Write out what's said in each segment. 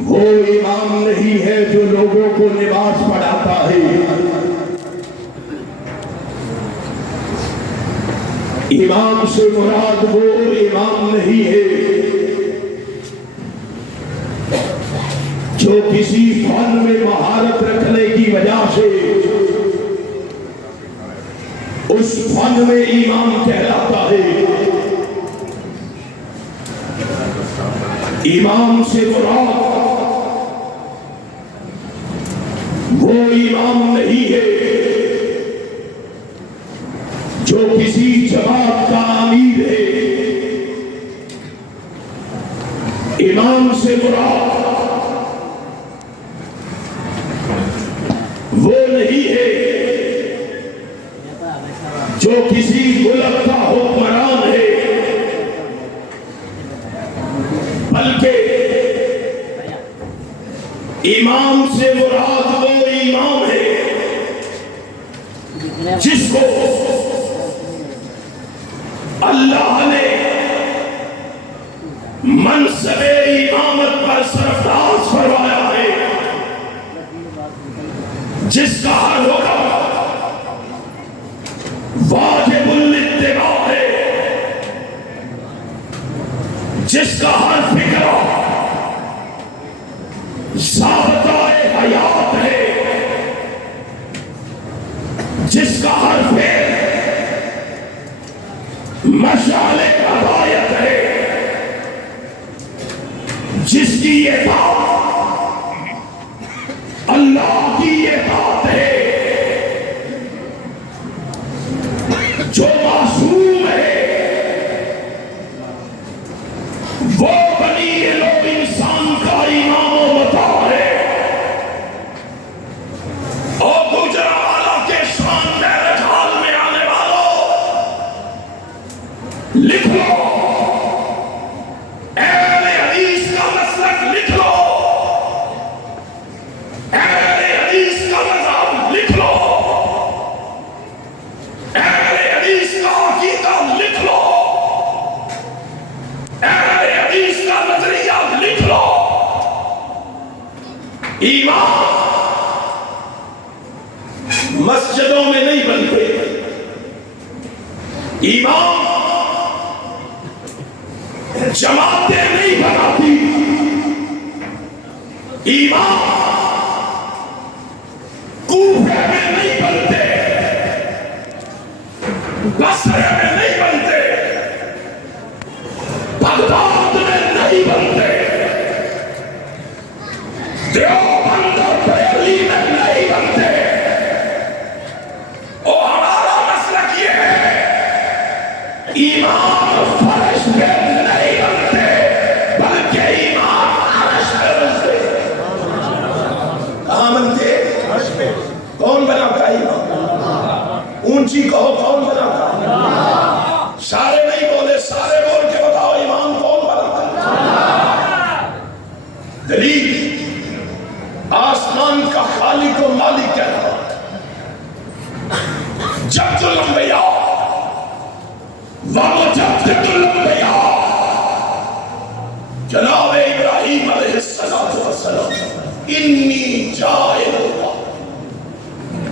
وہ امام نہیں ہے جو لوگوں کو نماز پڑھاتا ہے، امام سے مراد وہ امام نہیں ہے جو کسی فن میں مہارت رکھنے کی وجہ سے اس فن میں امام کہلاتا ہے۔ امام سے مراد وہ امام نہیں ہے جو کسی جماعت کا امیر ہے، امام سے مراد وہ نہیں ہے جو کسی ملک کا حکمران ہے، بلکہ امام سے مراد وہ امام ہے جس کو اللہ نے منصب امامت پر سرفراز فرمایا ہے، جس کا ہر حکم واجب الاتباع ہے، جس کا ہر فکر ضابطہ حیات ہے، جس کا ہر فعل مشعل ہدایت ہے، جس کی یہ بات اللہ کی یہ بات ہے، جو معصوم ہے، وہ بنی لوگ انسان کا امام و متا ہے۔ اور گجرانوالہ کے شان میرج حال میں آنے والوں، لکھ لو، اہل حدیث کا مسلک لکھ لو، اہل حدیث کا مذہب لکھ لو، اہل حدیث کا عقیدہ لکھ لو، اہل حدیث کا نظریہ لکھ لو۔ ایمان مسجدوں میں نہیں بنتے، ایمان جماعتیں نہیں بناتی، ایمان کوفے میں نہیں بنتے، بصرے میں نہیں بنتے، بغداد میں نہیں بنتے، دیوبند اور بریلی میں نہیں بنتے۔ اور ہمارا مسلک یہ ہے، ایمان فرش پہ نہیں بنتے بلکہ ایمان عرش پہ بنتے۔ کہاں بنتے؟ عرش پہ۔ کون بناتا ہے ایمان؟ اونچی کہو، کون بناتا ہے؟ سارے نہیں بولے، سارے بول کے بتاؤ ایمان کون بناتا ہے؟ دلیل آسمان کا خالق و مالک کہتا ہے، جد الانبیاء ومجدد الانبیاء، جناب ابراہیم علیہ السلام، انی جائلک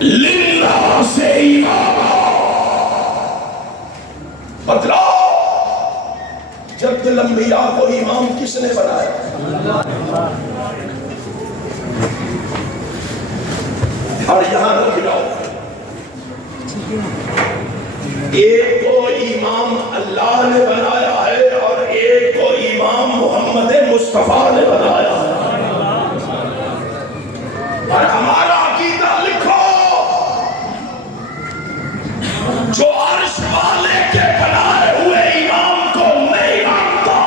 للناس اماما۔ بتلاؤ جد الانبیاء کو امام کس نے بنایا؟ اور یہاں رکھ جاؤ، ایک کو امام اللہ نے بنایا ہے اور ایک کو امام محمد مصطفیٰ نے بنایا ہے۔ اور ہمارا عقیدہ لکھو، جو عرش والے کے بنائے ہوئے امام کو نہیں مانتا،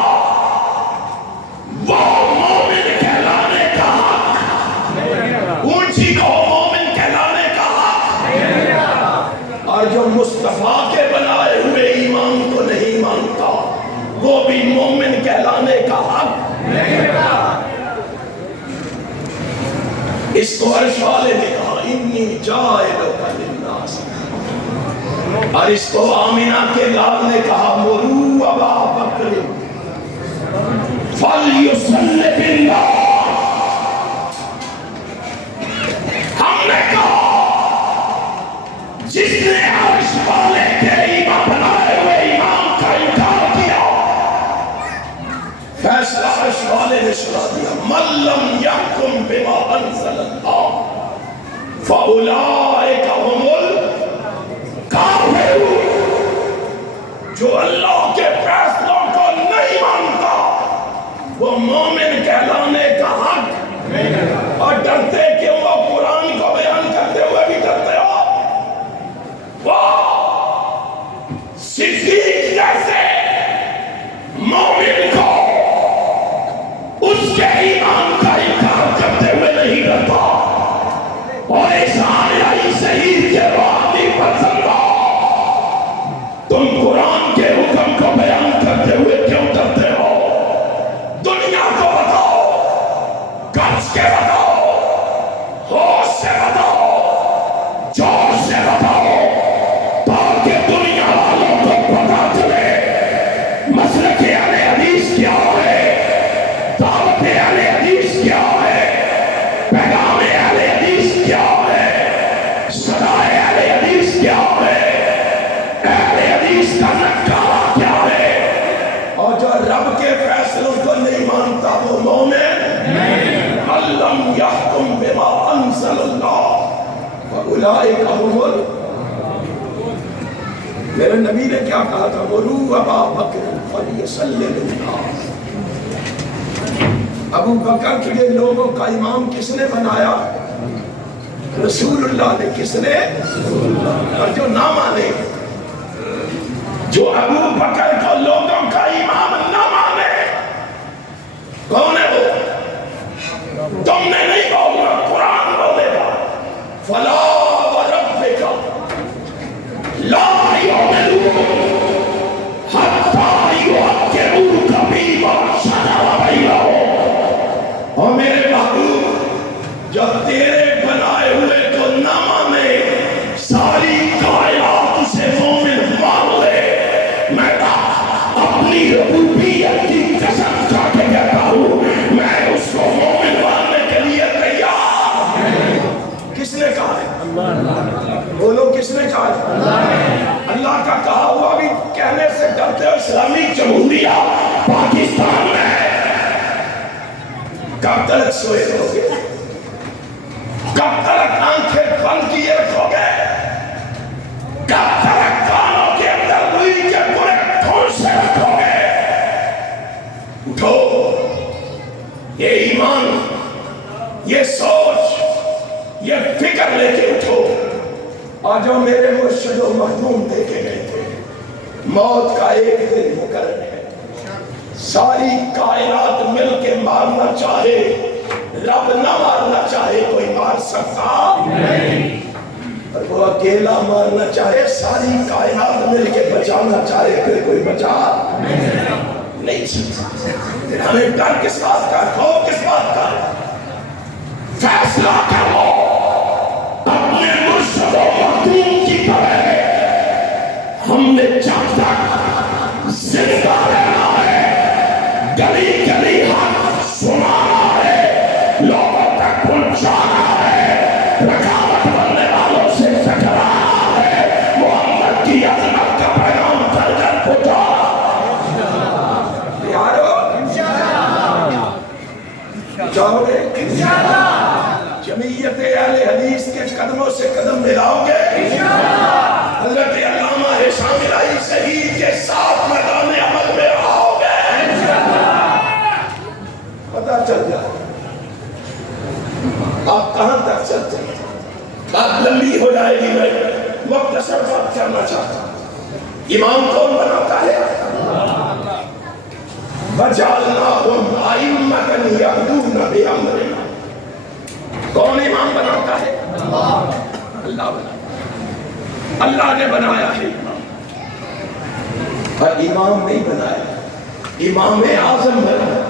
وہ مومن کہلانے کا حق، اونچی کو مومن کہلانے کا حق، اور جو مصطفیٰ کے بنائے ہوئے امام کو نہیں مانتا وہ بھی مومن کہلانے کا حق نہیں رہا۔ اس کو عرش والے نے کہا انی جائلک للناس، اور اس کو آمینہ کے لال نے کہا مروا ابا بکر فلیصلی بالناس، دیا من لم یحکم بما انزل اللہ فاولئک هم الکافرون. جو اللہ کے فیصلوں کو نہیں مانتا وہ مومن کہلانے کا حق نہیں. اور ڈرتے کیوں ہو؟ قرآن کو بیان کرتے ہوئے بھی ڈرتے ہو. وہ صدیق جیسے مومن کو اس کے ایمان کا انکار کرتے ہوئے نہیں ڈرتا. اور احسان علی شہید کے بعد نہیں پسند ہو. تم قرآن کے حکم کو بیان کرتے ہوئے کیوں ڈرتے ہو؟ دنیا کو بتاؤ، گرج کے بتاؤ، ہوش سے بتاؤ، جوش سے بتاؤ، تاکہ دنیا والوں کو پتا چلے مسلک اہل حدیث کیا ہے، دعوت اہل حدیث کیا ہے، پیغام اہل حدیث کیا ہے، صدائے اہل حدیث کیا ہے، اہل حدیث کا نکارہ کیا ہے. اور جو رب کے فیصلوں کو نہیں مانتا وہ مومن نہیں. من لم یحکم بما انزل اللہ فاولئک هم میرے نبی نے کیا کہا تھا؟ مروا ابا بکر فلیصلی بالناس. ابو بکر کے لوگوں کا امام کس نے بنایا؟ رسول اللہ نے. کس نے؟ اور جو نہ مانے، جو ابو بکر کو لوگوں کا امام نہ مانے، کون ہے وہ؟ تم نے نہیں بولنا، قرآن بولے گا. فلا وربک لا یؤمنون حتی یحکموک فیما شجر بینہم. اور میرے محبوب جب تیرے بنائے ہوئے کو نہ مانے، ساری کائنات اسے مومن مان لے، میں اپنی ربوبیت کی قسم کھا کے کہتا ہوں میں اس کو مومن ماننے کے لیے تیار. کس نے کہا ہے؟ بولو کس نے کہا ہے؟ اللہ کا کہا ہوا بھی کہنے سے ڈرتے ہو. اسلامی جمہوریہ پاکستان میں کب تک سوئے رہوگے؟ کب تک آنکھیں بند کیے رکھو گے؟ کب تک کانوں کے اندر روئی کے برے ٹھونسے رکھو گے؟ اٹھو، یہ ایمان، یہ سوچ، یہ فکر لے کے اٹھو. اور جو میرے مرشد و محبوب دے کے گئے تھے، موت کا ایک دن مقرر ہے. ساری کائنات مل کے مارنا چاہے، رب نہ مارنا چاہے کوئی مار سکتا نہیں. اور وہ اکیلا مارنا چاہے، ساری کائنات مل کے بچانا چاہے پھر کوئی بچا نہیں سکتا. ہمیں ڈر کس بات کا، خوف کس بات کا؟ فیصلہ کرو اپنے مرشد و مخدوم کی طرح. ہم نے جب تک زندہ رہنا ہے، گلی گلی حق سنانا ہے، لوگوں تک پہنچانا ہے، رکاوٹ بننے والوں سے ٹکرانا ہے، محمد کی عظمت کا پیغام کر کر پہنچا. یارو چاہو گے جمعیت اہل حدیث کے قدموں سے قدم ملاؤ گے؟ حضرت علامہ ہشام الہی شہید کے ساتھ میدان عمل میں آؤ گے؟ پتہ چل جائے آپ کہاں تک چلتے ہیں. بات لمبی ہو جائے گی، میں مختصر بات کرنا چاہتا ہوں. امام کون بناتا ہے؟ وَجَعَلْنَاهُمْ أَئِمَّةً يَهْدُونَ بِأَمْرِنَا. کون امام بناتا ہے؟ اللہ بناتا. اللہ نے بنایا ہے امام. اور امام نہیں بنایا، امام اعظم بنایا.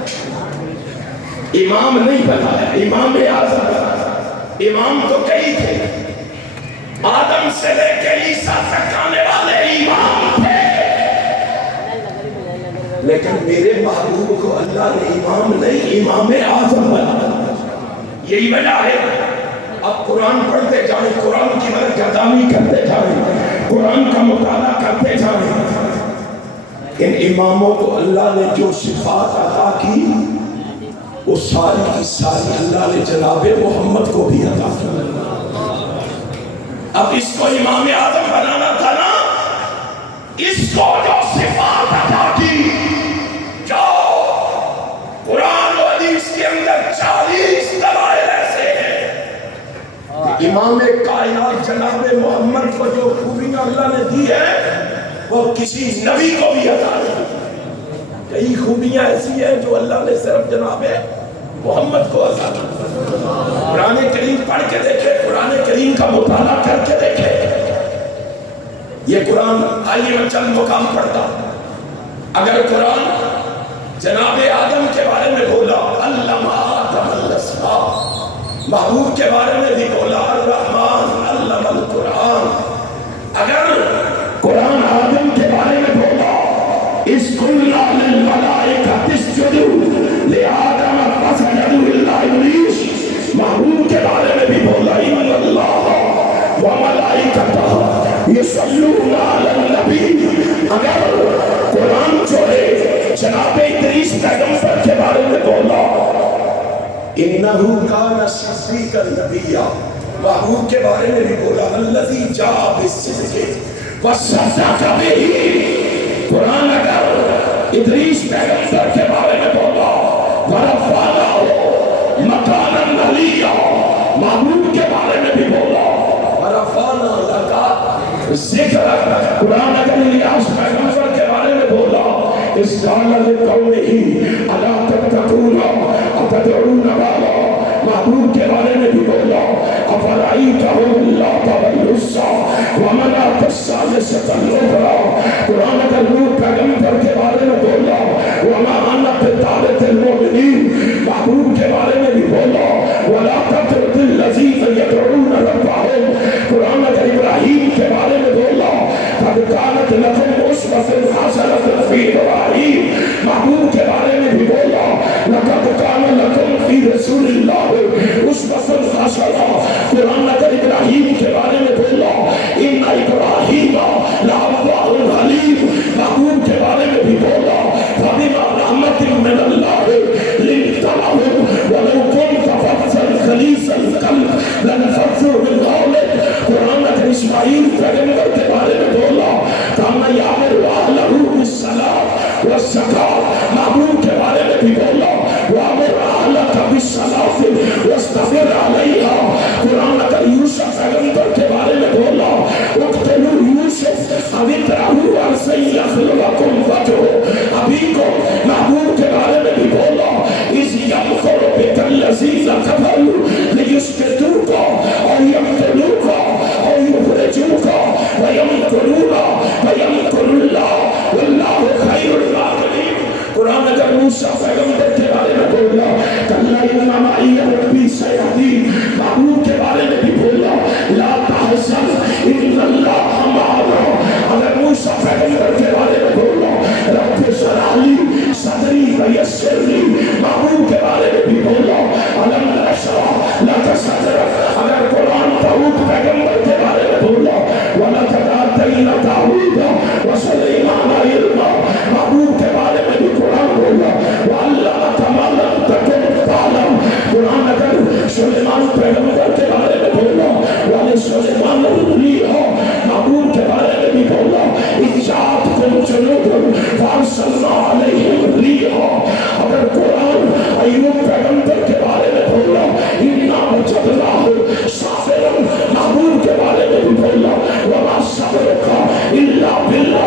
امام نہیں بنایا، امام اعظم بنایا. امام تو کئی تھے، آدم سے لے کے عیسیٰ تک آنے والے امام تھے، لیکن میرے محبوب کو اللہ نے امام نہیں امام اعظم بنایا. یہی وجہ ہے اب قرآن پڑھتے جائیں، قرآن کی مدد گردانی کرتے جائیں، قرآن کا مطالعہ کرتے جائیں. ان اماموں کو اللہ نے جو صفات عطا کی وہ ساری کی ساری اللہ نے جناب محمد کو بھی عطا کی. اب اس کو امام اعظم بنانا تھا نا، اس کو جو صفات عطا کی، جو قرآن و حدیث کے اندر 40 دلائل ایسے ہیں. امام کائنات جناب محمد کو جو خوبیاں اللہ نے دی ہے وہ کسی نبی کو بھی عطا نہیں. کئی خوبیاں ایسی ہیں جو اللہ نے صرف جناب محمد کو عطا کی. قرآن کریم پڑھ کے دیکھے، قرآن کریم کا مطالعہ کر کے دیکھے. یہ قرآن آئیے میں چند مقام پڑھتا. اگر قرآن جناب آدم کے بارے میں بولا علم آدم الاسماء، محبوب کے بارے میں بھی بولا الرحمن علم القرآن. اگر قرآن آدم کے بارے میں بولا اس قلنا للملائکۃ اسجدوا لآدم فسجدوا الا ابلیس، محبوب کے بارے میں بھی بولا ان اللہ وملائکتہ یصلون علی النبی. اگر قرآن جو ہے جناب ادریس پیغمبر کے بارے میں بولا انہ کان صدیقا نبیا، محبوب کے بارے میں بھی بولا الذی جاء بالصدق وصدق بہ. قرآن اگر ادریس پیغمبر کے بارے میں بولا ورفعناہ مکانا علیا، محبوب کے بارے میں بھی بولا ورفعنا لک ذکرک. قرآن اگر الیاس پیغمبر کے بارے میں بولا اذ قال لقومہ الا تتقون اتدعون بعلا، محبوب کے بارے میں بھی بولا افرأیتہ اللات والعزی ومناۃ الثالثۃ الاخری. قرآن اگر نوح پیغمبر کے بارے میں بولا وما انا بطارد المؤمنین، محبوب کے بارے میں بھی بولا ولا تطرد الذین یدعون ربهم. قرآن اگر ابراہیم کے بارے میں بولا قد کانت لکم اسوۃ حسنۃ فی ابراہیم، محبوب کے بارے میں بھی بولا لقد کان لکم فی رسول اللہ اسوۃ حسنہ. قرآن اگر ابراہیم کے بارے میں بولا ان ابراہیم لأوّاہ حلیم، محبوب کے بارے میں بھی بولا فبما رحمۃ من اللہ لنت لهم ولو كنت فظا غلیظ القلب لانفضوا من حولك. قرآن اگر اسماعیل پیغمبر کے بارے میں بولا کان یامر اہلہ بالصلاۃ والزکاۃ، محبوب کے بارے میں بھی بولا وامر اہلک بالصلاۃ واصطبر علیہا. قرآن اگر یوسف پیغمبر کے بارے میں بولا اقتلوا یوسف او اطرحوہ ارضا یخل لکم وجہ ابیکم، محبوب کے بارے میں بھی بولا اذ یمکر بک الذین کفروا لیثبتوک او یقتلوک او یخرجوک ویمکرون ویمکر اللہ واللہ خیر الماکرین. قرآن اگر موسیٰ پیغمبر کے بارے میں بولا کلا ان معی ربی سیہدین، محبوب کے بارے میں بھی بولا لا تحزن ان اللہ معنا. اگر موسیٰ پیغمبر کے بارے میں بولا رب اشرح لی صدری ویسر لی، محبوب کے بارے میں بھی بولا الم نشرح لک صدرک. اگر قرآن داؤد پیغمبر کے بارے میں بولا وَلَقَدْ آتَيْنَا دَاوُودَ وَسُلَيْمَانَ عِلْمًا، محبوب کے بارے میں بھی قرآن بولا وَعَلَّمَكَ مَا لَمْ تَكُن تَعْلَمْ. قرآن اگر سلیمان پیغمبر کے بارے میں بولا وَلِسُلَيْمَانَ الرِّيحَ، محبوب کے بارے میں بھی بولا إِذْ جَاءَتْكُمْ جُنُودٌ فَأَرْسَلْنَا عَلَيْهِمْ رِيحًا. اگر قرآن ایوب پیغمبر کے بارے میں بولا إِنَّا وَجَدْنَاهُ صَابِرًا، محبوب کے بارے میں بھی بولا وَمَا صَبْرُكَ إِلَّا بِاللَّهِ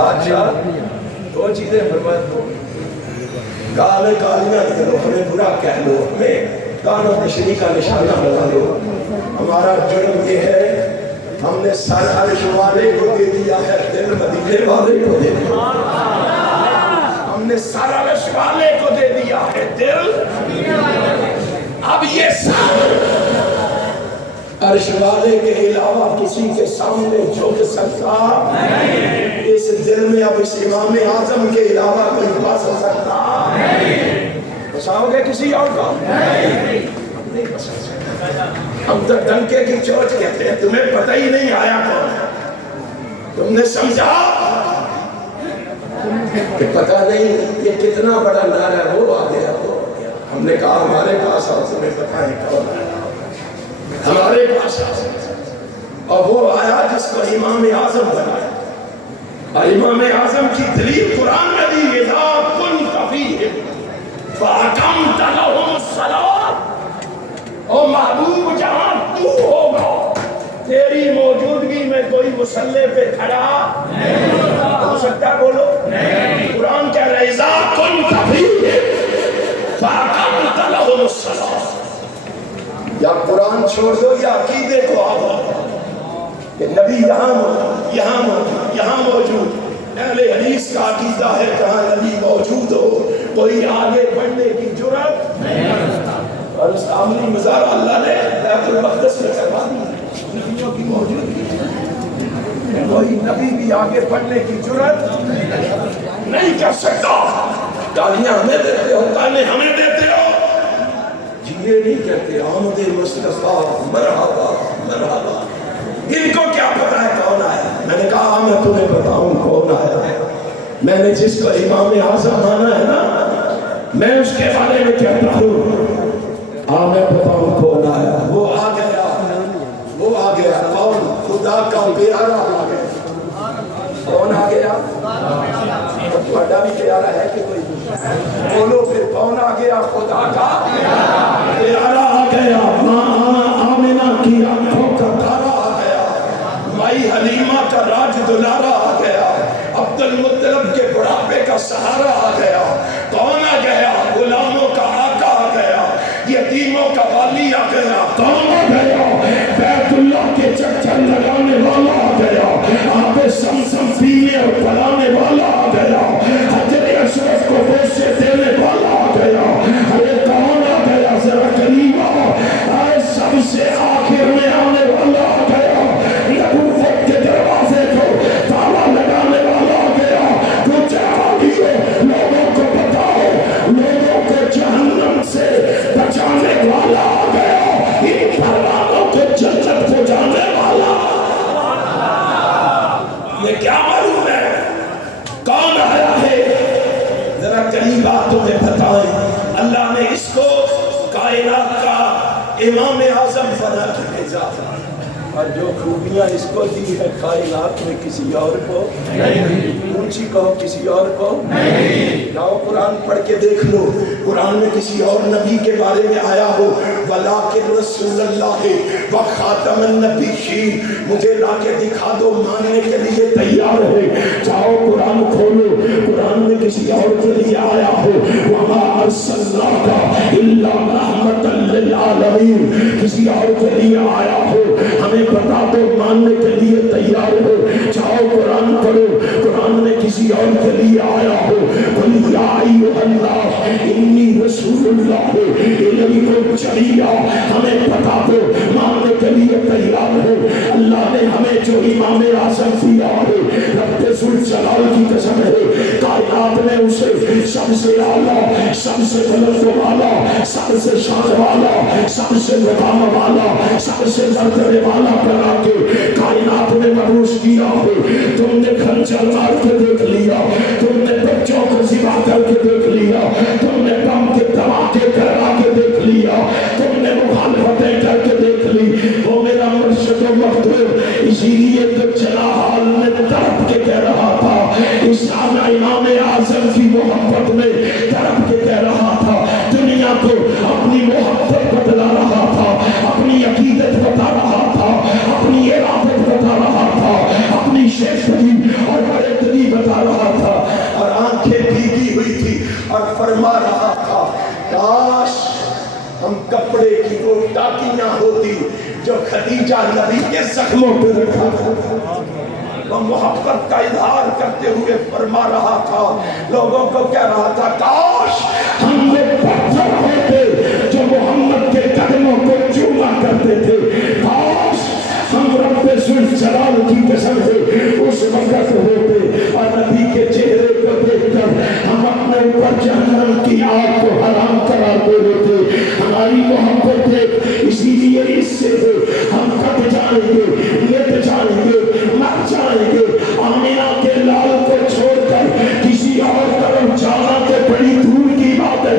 اچھا دو چیزیں فرمائے دو، گالیں گالیاں کرو، ہمیں برا کہہ لو، ہمیں کانوں تشریح کا نشانہ بنا لو، ہمارا جرم یہ ہے ہم نے سر عرش والے کو دے دیا ہے، دل مدینے والے کو دے دیا، ہم نے سر عرش والے کو دے دیا ہے، دل اب یہ سر عرش والے کے علاوہ کسی کے سامنے جھک سکتا نہیں، اس دل میں اب اس امام اعظم کے علاوہ کوئی بس سکتا نہیں، بساؤ گے کسی اور کا نہیں بسا سکتا، ہم تو ڈنکے کی چوٹ کہتے ہیں، تمہیں پتہ ہی نہیں آیا کون ہے، تم نے سمجھا کہ پتہ نہیں یہ کتنا بڑا نعرہ وہ آ گیا، ہم نے کہا ہمارے پاس آؤ تمہیں پتہ ہے کون ہے، ہمارے پاس اور وہ آیا جس کو امام اعظم بنایا، اور امام اعظم کی دلیل قرآن میں دی، اذا كنت فیہم فاقمت لهم الصلاۃ، او محبوب جہاں تو ہوگا تیری موجودگی میں کوئی مصلی پہ کھڑا نہیں ہو سکتا، بولو قرآن کہہ رہا ہے اذا كنت فیہم فاقمت لهم الصلاۃ، یا قرآن چھوڑ دو یا عقیدے کو آؤ کہ نبی یہاں موجود، اہل حدیث کا عقیدہ ہے جہاں نبی موجود ہو کوئی آگے بڑھنے کی جرات نہیں کرتا، اور اس عملی مظاہرہ اللہ نے بیت المقدس میں کروا دی، نبیوں کی موجودگی، کوئی نبی بھی آگے بڑھنے کی جرات نہیں کر سکتا، گالیاں ہمیں دیتے ہو، گالیاں ہمیں دیتے ہو، یہ نہیں کہتے آمد مصطفیٰ مرحبا مرحبا، ان کو کیا پتا ہے کون آیا، میں نے کہا میں تمہیں بتاؤں کون آیا، میں نے جس کو امام اعظم مانا ہے نا میں اس کے بارے میں کہتا ہوں میں بتاؤں کون آیا، وہ آ گیا کون، خدا کا پیارا آ گیا، کون آ گیا، تھوڑا بھی پیارا ہے کہ کوئی بولو پھر کون آ گیا، خدا کا پیارا آ گیا، ماں آمنہ کی آنکھوں کا تارا آ گیا، مائی حلیمہ کا راج دلارا آ گیا، عبد المطلب کے بڑھاپے کا سہارا آ گیا، کون آ گیا، غلاموں کا آقا آ گیا، یتیموں کا والی آ گیا، کون آ گیا، بیت اللہ کے چکر لگانے والا آ گیا، آب زمزم پینے اور پلانے والا آ گیا، حجر اشرف کو بوسے دینے والا آ گیا، ارے کون آ گیا ذرا قریب آؤ، سب سے آخر میں آنے والا آ گیا، نبوت کے دروازے کو تالا لگانے والا آ گیا، کچھ آگے لوگوں کو بتاؤ، لوگوں کو جہنم سے بچانے والا آ گیا، ان پروانوں کو جنت کو جانے والا، یہ کیا معلوم ہے کون آیا ہے، ذرا قریب آپ تمہیں بتائیں، اللہ نے اس کو کائنات کا امام اعظم بنا کے بھیجا، اور جو خوبیاں اس کو دی ہے کائنات میں کسی اور کو نہیں، اونچی کہو کسی اور کو نہیں، لاؤ قرآن پڑھ کے دیکھ لو، قرآن میں کسی اور نبی کے بارے میں آیا ہو، وَلَٰكِن رَسُولَ اللَّهِ وَخَاتَمَ النَّبِيِّينَ، مجھے لا کے دکھا دو، ماننے کے لیے تیار ہے، جاؤ قرآن کھولو، قرآن میں کسی اور کے لیے آیا ہو، وَمَا أَرْسَلْنَاكَ إِلَّا رَحْمَةً لِّلْعَالَمِينَ، کسی اور کے لیے آیا ہو، ہمیں بتا دو، ماننے کے لیے تیار ہو، جاؤ قرآن پڑھو، قرآن میں کسی اور کے لیے آیا ہو، قُلْ يَا أَيُّهَا النَّاسُ إِنِّي رَسُولُ اللَّهِ إِلَيْكُمْ جَمِيعًا، ہمیں بتا دو، ماننے کے لیے تیار ہو، اللہ نے ہمیں جو امام اعظم دیا ہے، رب ذوالجلال کی قسم ہے، کائنات میں اسے سب سے اعلیٰ، سب سے بلند والا، سب سے شان والا، سب سے مقام والا، سب سے مرتبے والا بنا کے کائنات میں مبعوث کیا ہے، تم نے خنجر مار کے دیکھ لیا، تم نے بچوں کو ذبح کر کے دیکھ لیا، تم نے بم کے دھماکے کرا کے دیکھ لیا، تم نے مخالفتیں کر کے دیکھ لی، وہ میرا مرشد و مقدور، اسی لیے تو چلا حال میں تڑپ کے کہہ رہا تھا، اس امام اعظم کی محبت میں تڑپ کے کہہ رہا تھا، دنیا کو اپنی محبت بتلا رہا تھا، اپنی عقیدت بتا رہا تھا، اپنی ارادت بتا رہا تھا، اپنی شیخی اور بڑے دلی بتا اور فرما رہا تھا کاش ہم کپڑے کی وہ ٹاکیاں ہوتی جو خدیجہ نبی کے زخموں پہ رکھا تھا۔ وہ محبت کا اظہار کرتے ہوئے فرما رہا تھا، لوگوں کو کہہ رہا تھا کاش ہم وہ پتھر ہوتے جو محمد کے قدموں کو چوما کرتے تھے، کاش ہم رب ذوالجلال کی قسم سے اس وقت ہوتے اور نبی کے چہرے کو دیکھ کر ہم اپنے اوپر جہنم کی آگ کو حرام قرار دے دیتے۔ ہماری محبت ہے، اسی لیے اس سے ہم کٹ جائیں گے، مٹ جائیں گے، مر جائیں گے۔ آمینہ کے لال کو چھوڑ کر کسی اور طرف جانا تو بڑی دور کی بات ہے،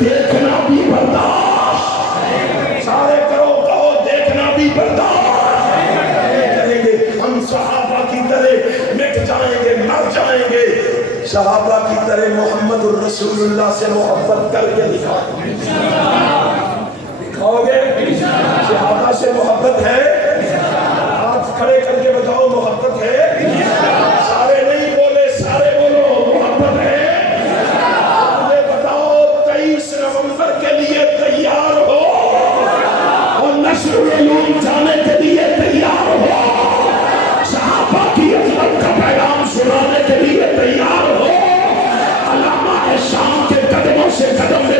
دیکھنا بھی برداشت، سارے کرو کہو دیکھنا بھی برداشت کریں گے۔ ہم صحابہ کی طرح مٹ جائیں گے، مر جائیں گے، صحابہ کی طرح محمد الرسول اللہ سے محبت کر کے دکھاؤ گے؟ صحابہ سے محبت ہے؟ ہاتھ کھڑے کر کے بتاؤ محبت ہے؟ سارے نہیں بولے، سارے بولو محبت ہے؟ مجھے بتاؤ 23 نومبر کے لیے تیار ہو اور نشر العلوم جانے کے لیے تیار ہو، صحابہ کی عظمت کا پیغام سنانے کے لیے تیار ہو، علامہ شام کے قدموں سے قدم